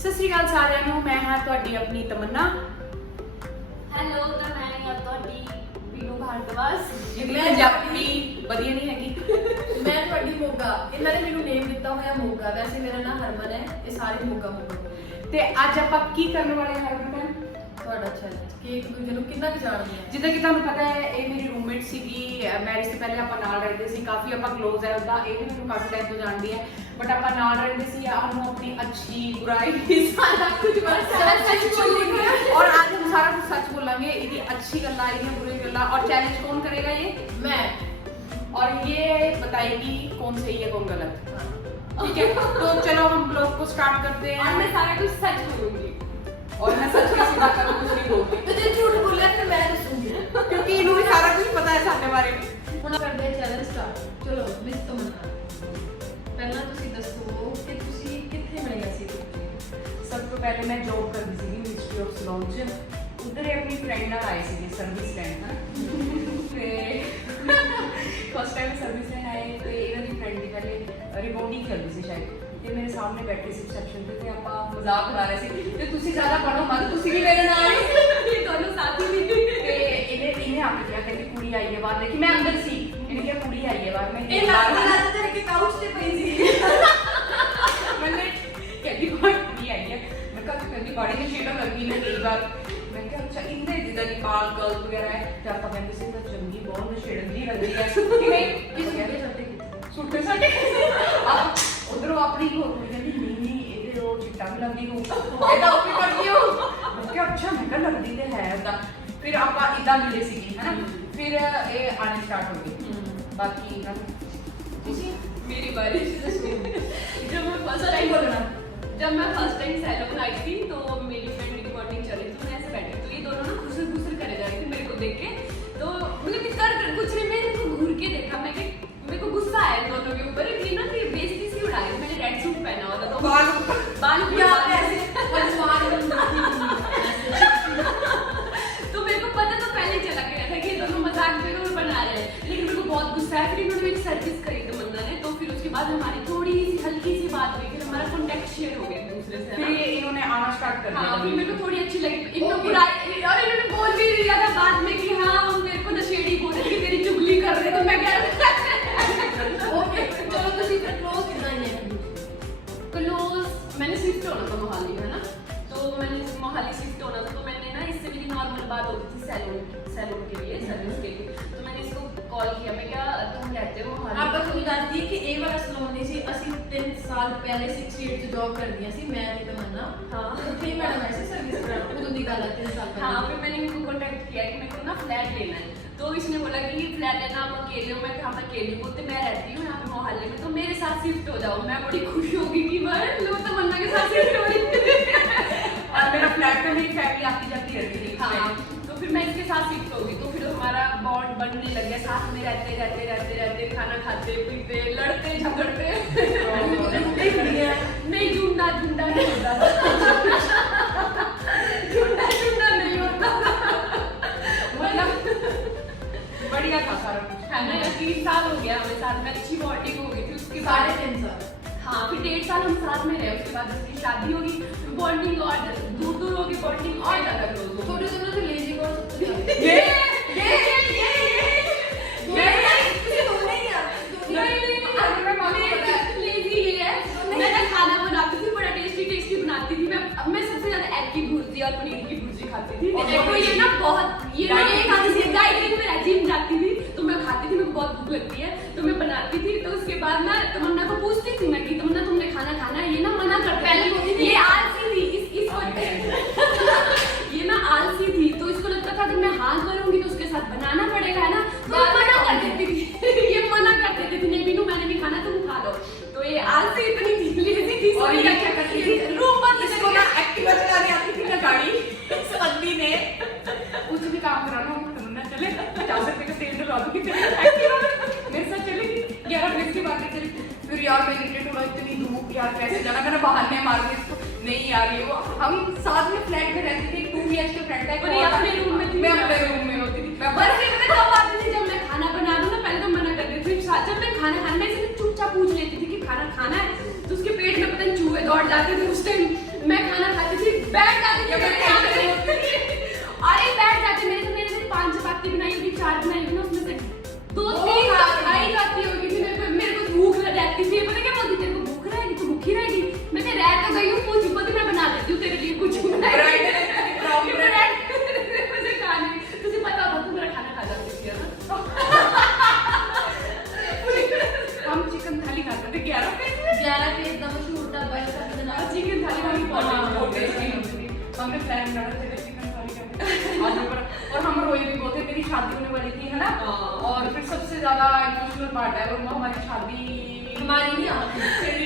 सत श्री अकाल सारिਆਂ ਨੂੰ मैं हाँ ਤੁਹਾਡੀ अपनी तमन्ना। हेलो तो मैं हाँ ਤੁਹਾਡੀ ਵੀਨੂ ਭਾਰਦਵਾਜ। ਜਿਹਦੀ ਪੰਜਾਬੀ ਵਧੀਆ ਨਹੀਂ ਹੈਗੀ। मैं ਤੁਹਾਡੀ ਮੋਗਾ। ਇਹਨਾਂ ਨੇ ਮੈਨੂੰ ਨੇਮ ਦਿੱਤਾ ਹੋਇਆ ਮੋਗਾ, ਵੈਸੇ ਮੇਰਾ ਨਾਮ ਹਰਮਨ ਹੈ, ਇਹ ਸਾਰੇ ਮੋਗਾ ਬੋਲਦੇ। ਤੇ ਅੱਜ ਆਪਾਂ ਕੀ ਕਰਨ ਵਾਲੇ ਹਾਂ ਹਰਮਨ? ਤੁਹਾਡਾ ਚੈਲੰਜ ਕਿ ਇੱਕ ਦੂਜੇ ਨੂੰ ਕਿੰਨਾ ਕੁ ਜਾਣਦੇ ਆ। ਜਿੱਦਾਂ ਕਿ ਤੁਹਾਨੂੰ ਪਤਾ ਹੈ ਇਹ ਮੇਰੀ ਰੂਮਮੇਟ ਸੀਗੀ, ਮੈਰਿਜ ਤੋਂ ਪਹਿਲੇ ਆਪਾਂ ਨਾਲ ਰਹਿੰਦੇ ਸੀ, ਕਾਫੀ ਆਪਾਂ ਕਲੋਜ਼ ਹੈ ਉਹਦਾ, ਇਹ ਵੀ ਮੈਨੂੰ ਕਾਫੀ ਟਾਈਮ ਤੋਂ ਜਾਣਦੀ ਹੈ, ਬਟ ਆਪਾਂ ਨਾਲ ਰਹਿੰਦੇ ਸੀ, ਸਾਨੂੰ ਆਪਣੀ ਅੱਛੀ ਬੁਰਾਈ ਸਾਰਾ ਕੁਝ ਸੱਚ ਬੋਲेंगे और आज हम सारा कुछ सच बोलेंगे। ਇਹਦੀ ਅੱਛੀ ਗੱਲਾਂ, ਇਹਦੀਆਂ बुरी ਗੱਲਾਂ। और चैलेंज कौन करेगा ये? मैं। और ये बताएगी कौन सही है कौन गलत। ठीक है, तो चलो हम ब्लॉग को स्टार्ट करते हैं। और मैं सारा कुछ सच बोलूंगी और मैं सच के सिवा कभी कुछ नहीं बोलती तो जे झूठ बोलिਆ ਫਿਰ ਮੈਂ ਦੱਸੂਗੀ, क्योंकि इन्होंने सारा कुछ पता है सामने बारे में। ਹੁਣ ਕਰਦੇ ਹਾਂ ਚੈਲੰਜ ਸਟਾਰਟ। ਚਲੋ ਮਿਸ ਤਮੰਨਾ, ਪਹਿਲਾਂ ਤੁਸੀਂ ਦੱਸੋ ਕਿ ਤੁਸੀਂ ਕਿੱਥੇ ਮਿਲੇ ਸੀ। सब तो पहले मैं जॉब करती थी मिनिस्ट्री ऑफ सलोन च, उधर ही अपनी फ्रेंड नाल आए थे सर्विस लैन ना। ते फर्स्ट टाइम सर्विस लैन आए तो इन्हां दी फ्रेंड दी पहले रिबॉन्डिंग चलदी सी शायद, ते मेरे सामने बैठे सी रिसेप्शन ते आपां मजाक उड़ा रहे सी ते तुसी ज़्यादा पढ़ो मत, तुसी भी मेरे नाल ही ये दोनों साथ ही नहीं। ते इन्हें आके किया कहती कुड़ी आई है बाहर, लेकिन मैं अंदर सी, इन्हें क्या कुड़ी आई है बाहर, मैं ਇਹ ਲੱਤ ਕਰਕੇ ਕਾਊਚ ਤੇ ਪਈ ਸੀ। मैंने कहती बाहर कुड़ी आई है, मैं कहा कहती बड़ी नशेड़ा लगी ने कई बार, मैं क्या अच्छा इनने जिदा की बाल गर्ल वगैरह है ते आपां कहंदे सी तां चंगी बहुत नशेड़न जी लगदी है कि नहीं किस कहते सट्टे सुट्टे सट्टे उधरों अपनी को कहंदी नहीं ਇਹਦੇ ਉਹ ਚਿੱਟਾ ਵੀ ਲੱਗਦੀ ਨੂੰ ਇਹਦਾ ਉਹ ਵੀ ਕਰਦੀ ਹੋ। मैं क्या अच्छा मैं कहा लगदी ते है दा। फिर आपां इदां मिले सीगी है ना, फिर ये आने स्टार्ट हो गए। बाकी मेरी बारी जब मैं फर्स्ट टाइम बोलना, जब मैं फर्स्ट टाइम सैलून आई थी तो मेरी फ्रेंड मेरी बॉन्डिंग चल रही थी, तो मैं ऐसे बैठी तो ये दोनों ना खुसर खुसर करे जा रही थी मेरे को देख के। तो मतलब कर कुछ नहीं, मैंने इनको घूर के देखा, मैं कि मेरे को गुस्सा आया इन दोनों के ऊपर कि ना कि बेइज्जती सी उड़ाई। मैंने रेड सूट पहना हुआ था तो बाल ऐसे पंचवान तो मेरे को पता तो पहले चला गया था कि ये दोनों मजाक जरूर बना रहे हैं, लेकिन मेरे को बहुत गुस्सा है। फिर इन्होंने मेरी सर्विस करी तमन्ना ने, तो फिर उसके बाद हमारी थोड़ी सी हल्की सी बात हुई, फिर हमारा कॉन्टेक्ट शेयर हो गया एक दूसरे से। फिर इन्होंने आना स्टार्ट कर दिया। हाँ, फिर मेरे को थोड़ी अच्छी लगी इनको बुराई, और इन्होंने बोल भी दिया था बाद में कि हाँ मेरे को नशेड़ी बोल रहे कि तेरी चुगली कर रहे, तो मैं क्या ओके। चलो ਤੁਸੀਂ ਫਿਰ ক্লোਜ਼ ਕਿਦਾਂ ਹੀ ਹੈ। क्लोज मैंने शिफ्ट होना था मोहाली, है ना, तो मैंने मोहाली शिफ्ट होना था, तो मैंने ना इससे मेरी नॉर्मल बात होती थी सैलून के लिए, सर्विस के लिए, तो मैंने इसको कॉल किया, मैं क्या तुम रहते हो मोहाली? ਆਪਾਂ ਤੁਹਾਨੂੰ ਦੱਸ ਦਈਏ ਕਿ ਇਹ ਵਾਲਾ ਸਲੂਨ ਨਹੀਂ ਸੀ, ਅਸੀਂ 3 ਸਾਲ ਪਹਿਲੇ 68 ਚ ਜੌਬ ਕਰਦੀਆਂ ਸੀ, ਮੈਂ ਤੇ ਤਮੰਨਾ। हाँ ਉੱਥੇ ਹੀ ਮੈਡਮ ਐਸੇ ਸਰਵਿਸ ਕਰਾਉਣ, ਉਦੋਂ ਦੀ ਗੱਲ ਹੈ 3 ਸਾਲ ਪਹਿਲੇ। हाँ, फिर मैंने इनको कॉन्टैक्ट किया कि मेरे को ना फ्लैट लेना है, तो इसने बोला कि ये फ्लैट लेना आप अकेले हो? मैं कहा मैं अकेली हूँ, तो मैं रहती हूँ यहाँ पे मोहल्ले में, तो मेरे साथ शिफ्ट हो जाओ। मैं बड़ी खुश होगी कि मैं लोग तमन्ना के साथ शिफ्ट हो रही और मेरा फ्लैट में मेरी फैमिली आती जाती रहती थी। हाँ, तो फिर मैं इसके साथ शिफ्ट होगी, तो फिर हमारा बॉन्ड बनने लग गया, साथ में रहते खाना खाते पीते लड़ते झगड़ते नहीं झुंडा नहीं होता झुंडा नहीं होता मतलब बढ़िया था सारा कुछ, है ना। 3 साल हो गया हमें साथ में, अच्छी बॉन्डिंग हो गई थी। उसके बाद 3.5 साल। हाँ, फिर 1.5 साल हम साथ में रहे, उसके बाद उसकी शादी होगी, बॉन्डिंग और दूर होगी, बॉन्डिंग और ज़्यादा क्लोज हो थोड़े दिनों से लेजी को ये ਤੁਸੀਂ बोलने ही आ। लेजी ये है, मैं ना खाना बनाती थी, बड़ा टेस्टी बनाती थी। मैं सबसे ज्यादा एग की भुर्जी और पनीर की भुर्जी खाती थी। मेरे को ये ना बहुत ये खाती थी, डाइटिंग में जिम जाती थी तो मैं खाती थी, मेरे को बहुत भूख लगती है तो मैं बनाती थी। तो उसके बाद ना तमन्ना को पूछती थी मैं कि तमन्ना तुमने खाना खाना, ये ना मना करती पहले बोलती थी, ये आलसी थी, ये ना आलसी थी, तो इसको लगता था कि मैं हाथ करूंगी तो उसके साथ बनाना पड़ेगा, है ना, तो मना कर देती थी ये मना कर देती थी, नहीं मीनू मैंने नहीं खाना तुम खा लो। तो ये आलसी इतनी थी, लेजी थी, और ये क्या करती थी? रूम बंद इसको ना एक्टिवा चलाने आती थी ना गाड़ी, इस बंदी ने कुछ भी काम कराना तमन्ना चले 50 रुपए का तेल डलवा दूंगी एक्टिवा मेरे साथ चलेगी 11 बजे के बाद चली। फिर यार मैं इरिटेट हुआ, इतनी धूप यार कैसे जाना, मैंने बहाने मार दिए इसको, नहीं यार ये वो हम साथ में फ्लैट में रहते थे, 2 BHK फ्लैट था, पर ये अपने रूम में थी, मैं अपने रूम में होती थी। मैं बस फिर मैं कब आती थी, जब मैं खाना बना दूं ना पहले तो मना कर देती थी, जब मैं खाना खाने में चुपचाप पूछ लेती थी कि खाना खाना है, तो उसके पेट में पता नहीं चूहे दौड़ जाते थे उस टाइम। मैं हमने प्लान बनाया था चिकन खाने का और हम रोए भी बहुत थे, मेरी शादी होने वाली थी है ना। और फिर सबसे ज्यादा इमोशनल पार्ट है वो हमारी शादी, हमारी नहीं आती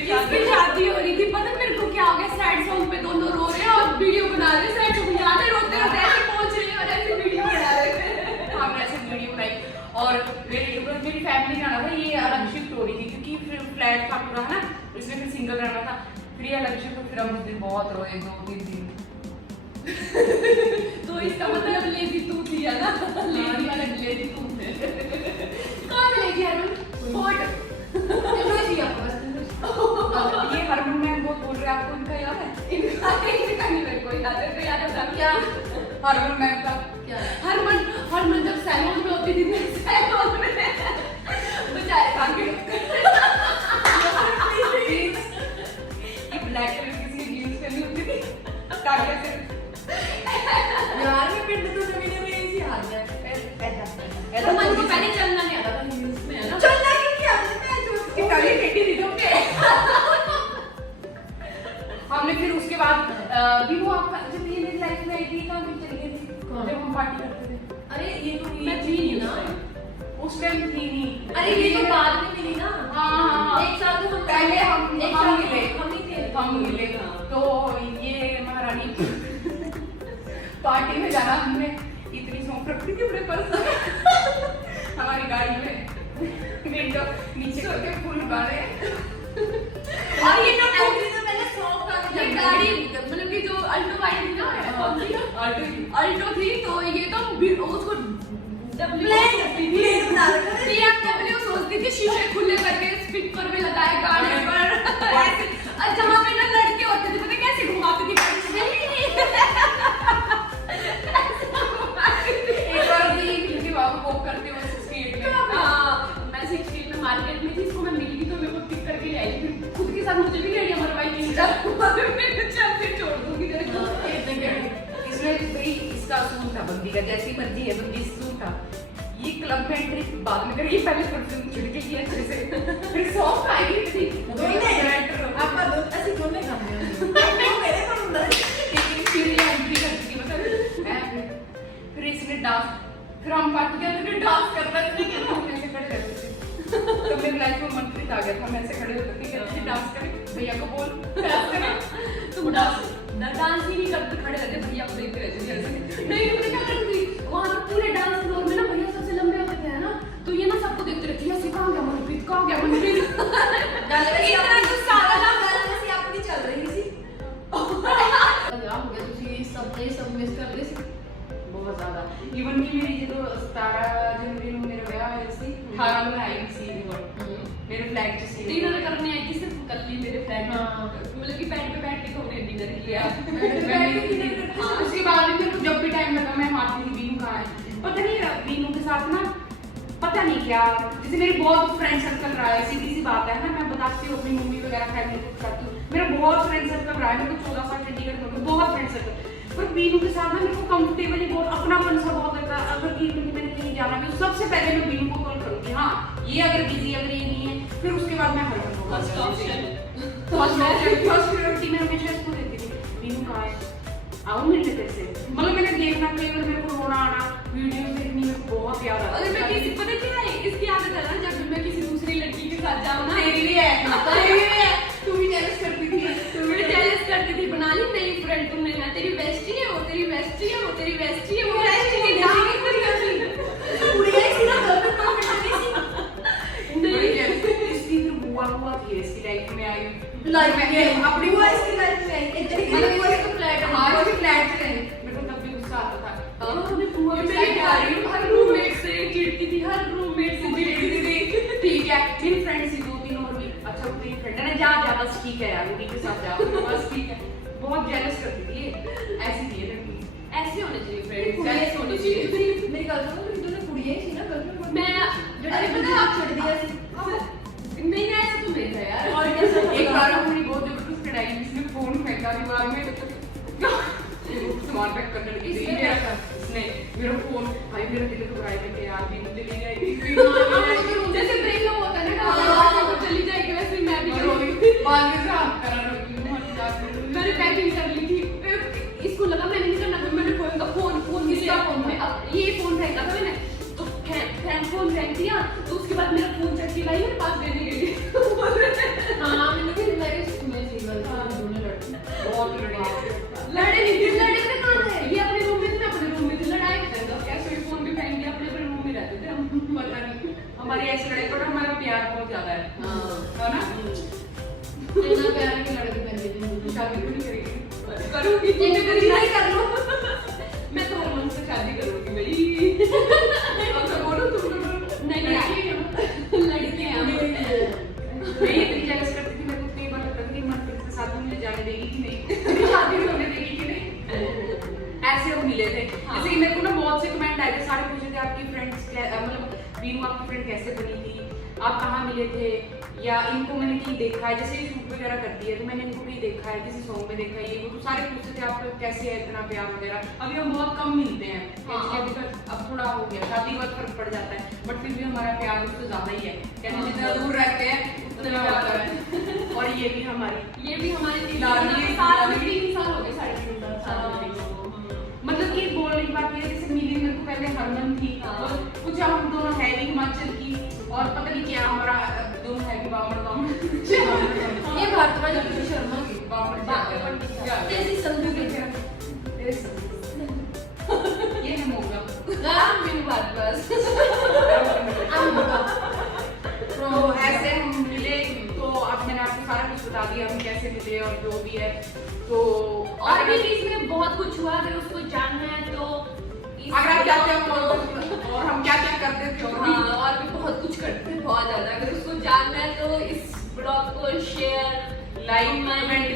इसकी शादी हो रही थी, पता है मेरे को क्या हो गया, सैड सॉन्ग पे दोनों रो रहे हैं और वीडियो बना रहे हैं, सैड सॉन्ग याद है, रोते रोते ऐसे पहुंच रहे हैं और ऐसे वीडियो बना रहे थे। हमने ऐसे वीडियो बनाई और मेरी फैमिली जाना था, ये अलग शिफ्ट हो रही थी क्योंकि फिर फ्लैट था पूरा है ना, इसमें फिर सिंगल रहना था, फिर ये अलग शिफ्ट। फिर हम उस दिन बहुत रोए 2-3 दिन। तो इसका मतलब लेजी तू थी है ना, लेजी वाला लेजी तू थे। कहाँ मिलेगी हरमन? फोटो ये हरमन मैम बहुत बोल रहे हैं, आपको इनका याद है? इनका नहीं मेरे को याद है, तो याद होता क्या? हरमन मैम का क्या है? हरमन जब सैलून में होती थी, सैलून में बेचारे कांगे ये ब्लैक कलर की सी जीन्स पहनी होती थी कांगे से। यार मैं पिंड तो कभी नहीं मेरी सी हाथ है। हरमन को पहले चलना नहीं आता था न्यूज़ में है ना, चलना क्यों क्या मैं जो कि काली टेढ़ी थी तुम पे। हमने फिर उसके बाद भी वो आपका जब ये मेरी लाइफ में आई थी कहाँ पे चली गई थी जब हम पार्टी करते थे। अरे ये तो मैं थी नहीं ना उस टाइम थी नहीं। अरे ये तो बाद में मिली ना। हाँ एक साल तो हम पहले हम एक हम साल मिले, हम ही थे, हम मिले। तो ये महारानी पार्टी में जाना, हमने इतनी सौंप रखी थी अपने पर्स हमारी गाड़ी में, विंडो नीचे करके फूल उगा रहे हैं। और ये तो पहले सॉन्ग का ये गाड़ी मतलब कि जो अल्टो गाड़ी थी ना, अल्टो थी, तो ये तो उसको प्लेन बना रखा था। BMW सोचती थी शीशे खुले करके स्पीकर में लगाए गाड़ी पर ऐसे, और जहाँ पे ना लड़के होते थे पता कैसे घुमाती थी गाड़ी। एक बार भी क्योंकि बाबू वॉक करते हुए स्पीड में। हाँ, मैं 16 में मार्केट में थी, इसको मैं मिली तो मेरे को पिक करके ले आई, फिर खुद के साथ मुझे भी गाड़ी मरवाई थी, चल फिर छोड़ दूंगी तेरे को। इसमें भाई इसका सूट था बंदी का, जैसी मर्जी है बंदी सूट था। ये क्लब में एंट्री बाद में करी, पहले परफ्यूम छिड़के की अच्छे से, फिर सॉफ्ट आएगी थी आपका दोस्त ऐसी क्यों नहीं करते हैं? मेरे को अंदर फिर ये एंट्री करती थी मतलब फिर इसने डांस, फिर हम पार्टी के अंदर डांस कर रहे थे कि हम ऐसे खड़े रहते थे। तो मेरी लाइफ में मंत्रित आ गया था, मैं ऐसे खड़े होते थे कि डांस करें, भैया को बोल डांस करें। तुम डांस ही नहीं करते, खड़े रहते भैया को देखते रहते थे ऐसे। नहीं मुझे क्या करती थी वहाँ पे पूरे डांस फ्लोर में ना, भैया सबसे लंबे होते थे ना, तो ये ना सबको देखते रहती है, कहाँ गया मनप्रीत, कहाँ गया मनप्रीत। इतना गुस्सा आ रहा था, वैसे अपनी चल रही थी। क्या हो गया तुझे सब मिस कर दे सी? बहुत ज्यादा। इवन कि मेरी जो 17 जनवरी में मेरा ब्याह है सी 18 में आई सी मेरे फ्लैट से डिनर करने आई थी सिर्फ कल ही मेरे फ्लैट में, हाँ। मतलब कि बेड पे बैठ के हमने डिनर किया। उसके बाद भी मेरे को जब भी टाइम लगा मैं मारती थी बीनू कहाँ है, पता नहीं बीनू के साथ ना पता नहीं क्या, जैसे मेरी बहुत फ्रेंड सर्कल रहा है, सीधी सी बात है ना, मैं बताती हूँ अपनी मम्मी वगैरह फैमिली को बताती हूँ, मेरा बहुत फ्रेंड सर्कल रहा है, मेरे को 14 साल चंडीगढ़ में बहुत फ्रेंड सर्कल, पर बीनू के साथ ना मेरे को कंफर्टेबल बहुत अपनापन सा बहुत लगता है। अगर कि मैंने कहीं जाना भी सबसे पहले मैं बीनू को कॉल करूँगी, हाँ ये अगर बिजी अगर ये नहीं है, फिर उसके बाद मैं हरमन को फर्स्ट ऑप्शन फर्स्ट प्रायोरिटी मैं हमेशा इसको देती थी, बीनू कहाँ है आओ मिलने तेरे से, मतलब मैंने देखना कई बार मेरे को रोना आना, वीडियो देखनी मेरे को बहुत याद आता है। अगर मैं किसी पता क्या है इसकी आदत है ना, जब भी मैं किसी दूसरी लड़की के साथ जाऊँ ना, तेरी भी है तू भी जेलस करती थी, तू भी जेलस करती थी, बना ली नई फ्रेंड तुमने ना, तेरी बेस्टी है वो, तेरी बेस्टी है वो, तेरी बेस्टी है वो, बेस्टी है बुढ़िया ही सी ना, गर्लफ्रेंड कॉन्फिडेंट नहीं सी। नहीं इसकी फिर बुआ थी इसकी लाइफ में आई, लाइफ में अपनी बुआ इसकी लाइफ में आई, इधर की बुआ इसको फ्लैट हाँ वो फ्लैट से मेरे को तब भी गुस्सा आता था। अपने बुआ मेरी हर रूममेट से चिढ़ती थी, हर रूममेट से चिढ़ती थी। ठीक है मेरी फ्रेंड सी 2-3 और भी, अच्छा वो तेरी फ्रेंड है ना, जा बस ठीक है यार, उन्हीं के साथ जा बस ठीक है, बहुत जेलस करती थी ये, ऐसी थी ये लड़की, ऐसे होने चाहिए फ्रेंड्स, जेलस होने चाहिए। मेरी गर्लफ्रेंड तो दोनों बुढ़िया ही सी ना, गर्लफ्रेंड मैं अरे पता आप छोड़ दिया सी। नहीं ऐसा तो नहीं था यार। और कैसा एक बार मेरी बहुत जबरदस्त लड़ाई, इसने फोन फेंका दीवार में, सामान पैक करने लगी थी इसने मेरा फोन, भाई मेरा दिल घबराए थे यार बीनू चली जाएगी, जैसे ब्रेकअप होता है ना, वो चली जाएगी वैसे ही मैं भी चली। बाद में से हाथ करा रही हूँ, मैंने पैकिंग कर ली थी, इसको लगा क्या फोन था? ये फोन फेंका था मैंने, तो फोन फेंक दिया, तो उसके बाद मेरा फोन चट के लाई मेरे पास देने के लिए। हाँ मैंने भी मेरे स्कूल में थी दोनों लड़के बहुत लड़े लड़े नहीं थे, लड़े थे कहाँ थे? ये अपने रूम में थे, मैं अपने रूम में थे, लड़ाई थे, तो कैसे फोन भी फेंक दिया, अपने अपने रूम में रहते थे हम। पता नहीं हमारी ऐसी लड़ाई पर हमारा प्यार बहुत ज्यादा है हाँ है ना? इतना प्यार के लड़के पहनते थे। शादी भी नहीं करेगी करूंगी, ये भी कुछ नहीं कर लो। मैं तो हर मन से शादी करूंगी भाई। अब तो बोलो तुम लोग नहीं लड़के हैं हम। मैं इतनी जेलस करती थी, मेरे को कई बार लगता था कि मन के साथ में मुझे जाने देगी कि नहीं, मेरी शादी भी होने देगी कि नहीं। ऐसे हम मिले थे। जैसे कि मेरे को ना बहुत से कमेंट आए थे, सारे पूछे थे आपकी फ्रेंड्स मतलब वीनू आपकी फ्रेंड कैसे बनी थी, आप कहाँ मिले थे, या इनको मैंने कहीं देखा है, जैसे ये शूट वगैरह करती है तो मैंने इनको कहीं देखा है, किसी सॉन्ग में देखा है, ये वो तो सारे पूछते थे आपका कैसे है इतना प्यार वगैरह। अभी हम बहुत कम मिलते हैं हाँ। अभी तक, अब थोड़ा हो गया, शादी के बाद फर्क पड़ जाता है, बट फिर भी हमारा प्यार उससे ज्यादा ही है। कहते जितना दूर रहते हैं उतना ज्यादा है। और ये भी हमारी लाडली 3 साल हो गए, 3.5 साल। मतलब कि बोलने की बात ये है, जैसे मिली मेरे को पहले हरमन थी, हाँ। और कुछ हम दोनों है भी हिमाचल की, और पता नहीं क्या हमारा दोनों है भी बामण ये भारद्वाज ऋषि शर्मा की जैसी संधू के थे। ये हम होगा मेरी बात बस। तो ऐसे हम मिले, तो अब मैंने आपको सारा कुछ बता दिया हम कैसे मिले और जो भी है। तो और भी इसमें बहुत कुछ हुआ, अगर उसको जानना है तो अगर आप चाहते हो और हम क्या क्या करते थे और भी हाँ, और भी बहुत कुछ करते हैं, बहुत ज्यादा। अगर उसको जानना है तो इस ब्लॉग को शेयर, लाइक कमेंट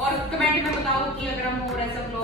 और कमेंट में बताओ कि अगर हम और ऐसा ब्लॉग